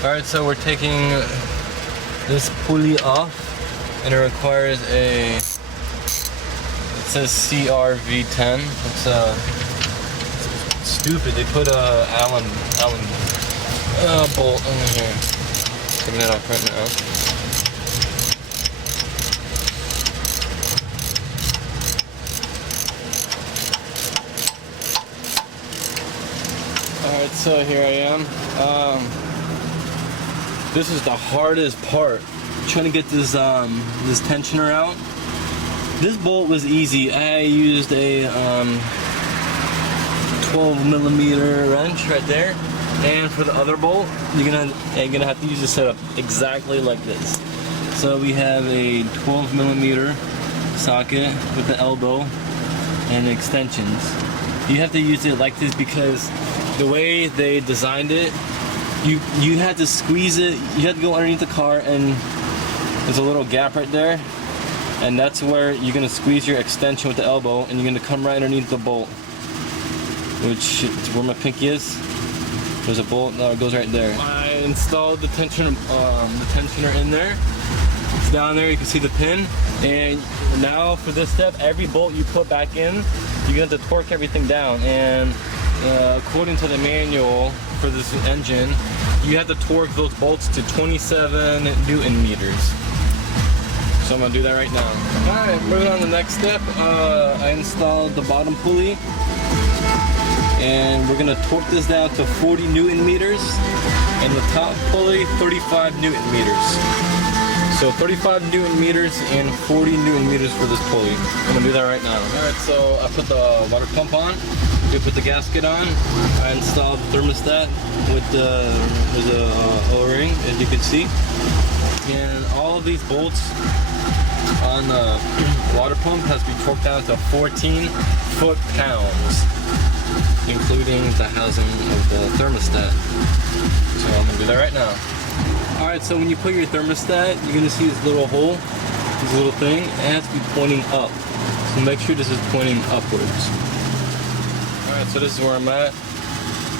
Alright, so we're taking this pulley off, and it requires it says CRV10. It's stupid. They put a Allen bolt in here. Taking it off right now. Alright, so here I am. This is the hardest part, trying to get this this tensioner out. This bolt was easy. I used a 12mm wrench right there, and for the other bolt, you're gonna have to use the setup exactly like this. So we have a 12mm socket with the elbow and extensions. You have to use it like this because the way they designed it, you had to squeeze it. You had to go underneath the car, and there's a little gap right there, and that's where you're gonna squeeze your extension with the elbow, and you're gonna come right underneath the bolt, which is where my pinky is. There's a bolt that goes right there. I installed the tensioner in there. It's down there. You can see the pin. And now for this step, every bolt you put back in, you're gonna have to torque everything down. And according to the manual for this engine, you have to torque those bolts to 27 Newton meters. So I'm gonna do that right now. Alright, moving on to the next step. I installed the bottom pulley, and we're gonna torque this down to 40 Newton meters, and the top pulley 35 Newton meters. So 35 Newton meters and 40 Newton meters for this pulley. I'm gonna do that right now. Alright, so I put the water pump on. We put the gasket on. I installed the thermostat with the O-ring, as you can see. And all of these bolts on the water pump has to be torqued down to 14 foot-pounds, including the housing of the thermostat. So I'm gonna do that right now. Alright, so when you put your thermostat, you're gonna see this little hole, this little thing. It has to be pointing up. So make sure this is pointing upwards. Alright, so this is where I'm at.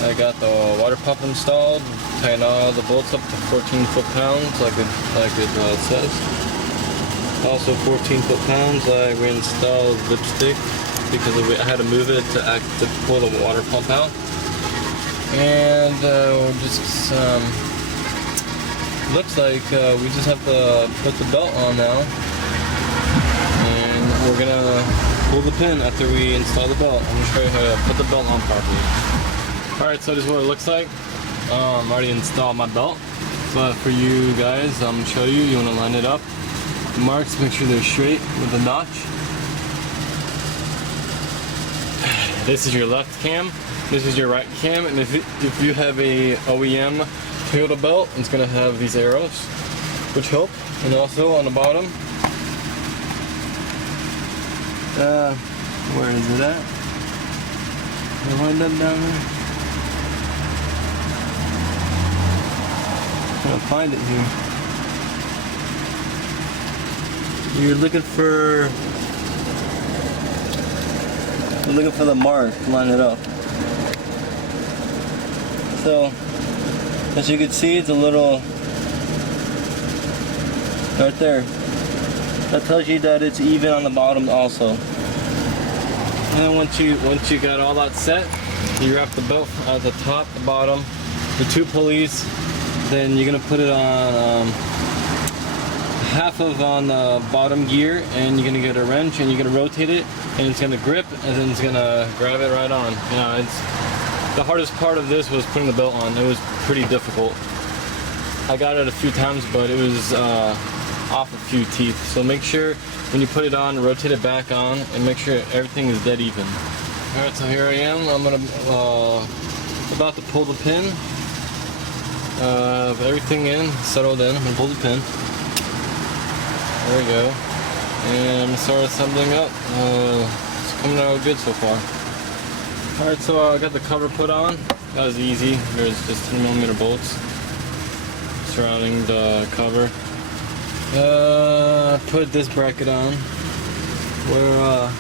I got the water pump installed, tighten all the bolts up to 14 foot-pounds, like it says. Also 14 foot-pounds, I reinstalled lipstick because I had to move it to pull the water pump out. And looks like we just have to put the belt on now. And we're gonna pull the pin after we install the belt. I'm gonna show you how to put the belt on properly. Alright, so this is what it looks like. I already installed my belt, but for you guys, I'm gonna show you. You wanna line it up. The marks, make sure they're straight with the notch. This is your left cam. This is your right cam, and if you have a OEM Toyota belt, it's gonna have these arrows, which help. And also on the bottom, where is it at? I'll wind up down there. I'm gonna find it here. You're looking for the mark to line it up. So, as you can see, it's a little right there. That tells you that it's even on the bottom also. And then once you got all that set, you wrap the belt at the top, the bottom, the two pulleys. Then you're gonna put it on half of on the bottom gear, and you're gonna get a wrench and you're gonna rotate it, and it's gonna grip, and then it's gonna grab it right on. You know, the hardest part of this was putting the belt on. It was pretty difficult. I got it a few times, but it was off a few teeth. So make sure when you put it on, rotate it back on, and make sure everything is dead even. All right, so here I am. I'm gonna about to pull the pin. Everything in, settled in. I'm gonna pull the pin. There we go. And I'm gonna start assembling up. It's coming out good so far. Alright, so I got the cover put on. That was easy. There's just 10mm bolts surrounding the cover. Put this bracket on where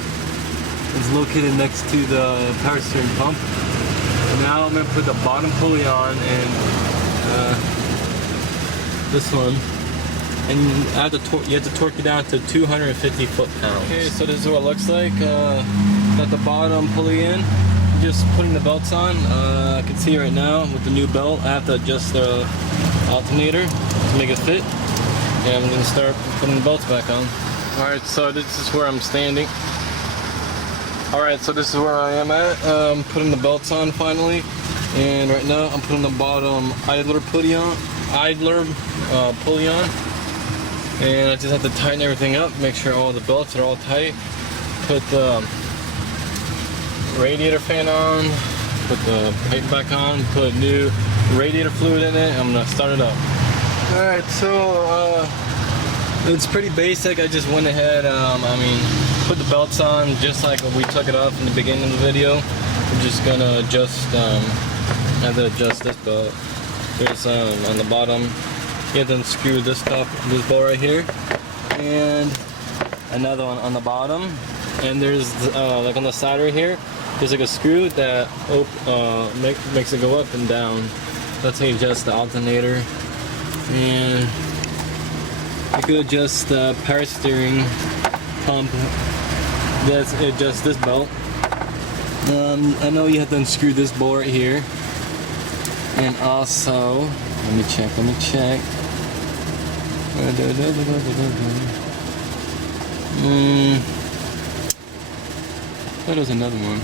it's located next to the power steering pump. And now I'm gonna put the bottom pulley on and This one. And you have to torque it down to 250 foot-pounds. Okay, so this is what it looks like. Got the bottom pulley in. Just putting the belts on. I can see right now with the new belt, I have to adjust the alternator to make it fit. And I'm gonna start putting the belts back on. Alright, so this is where I'm standing. Alright, so this is where I am at. Putting the belts on finally. And right now I'm putting the bottom idler pulley on. And I just have to tighten everything up, make sure all the belts are all tight. Put the radiator fan on, put the pipe back on, put new radiator fluid in it. I'm gonna start it up. Alright, so it's pretty basic. I just went ahead, put the belts on just like we took it off in the beginning of the video. I'm just gonna adjust, I have to adjust this belt. There's on the bottom, you have to unscrew this bolt right here, and another one on the bottom. And there's like on the side right here, there's like a screw that makes it go up and down. That's how you adjust the alternator. And you could adjust the power steering pump. That's adjust this belt. I know you have to unscrew this bolt right here. And also, let me check. That was another one.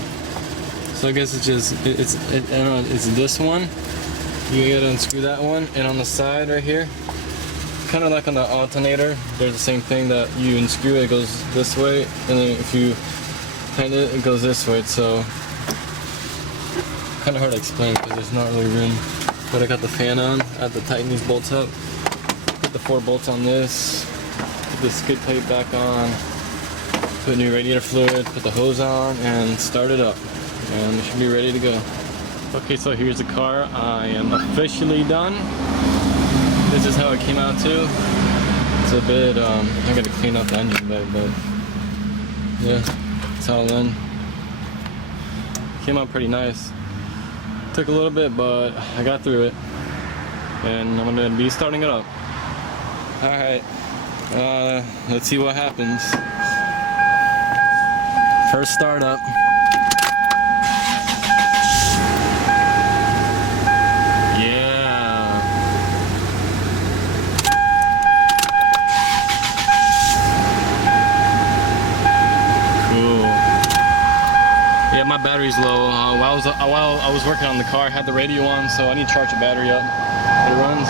So I guess it's I don't know, it's this one. You gotta unscrew that one, and on the side right here, kind of like on the alternator, there's the same thing that you unscrew it goes this way, and then if you tighten it, it goes this way. So kind of hard to explain because there's not really room. But I got the fan on. I have to tighten these bolts up. Put the 4 bolts on this. Put the skid plate back on. Put new radiator fluid. Put the hose on and start it up. And it should be ready to go. Okay, so here's the car. I am officially done. This is how it came out too. It's a bit, I gotta clean out the engine bay, but yeah, it's all in. Came out pretty nice. Took a little bit, but I got through it. And I'm gonna be starting it up. Alright, let's see what happens. First startup. My battery's low. While I was working on the car, I had the radio on, so I need to charge the battery up. It runs.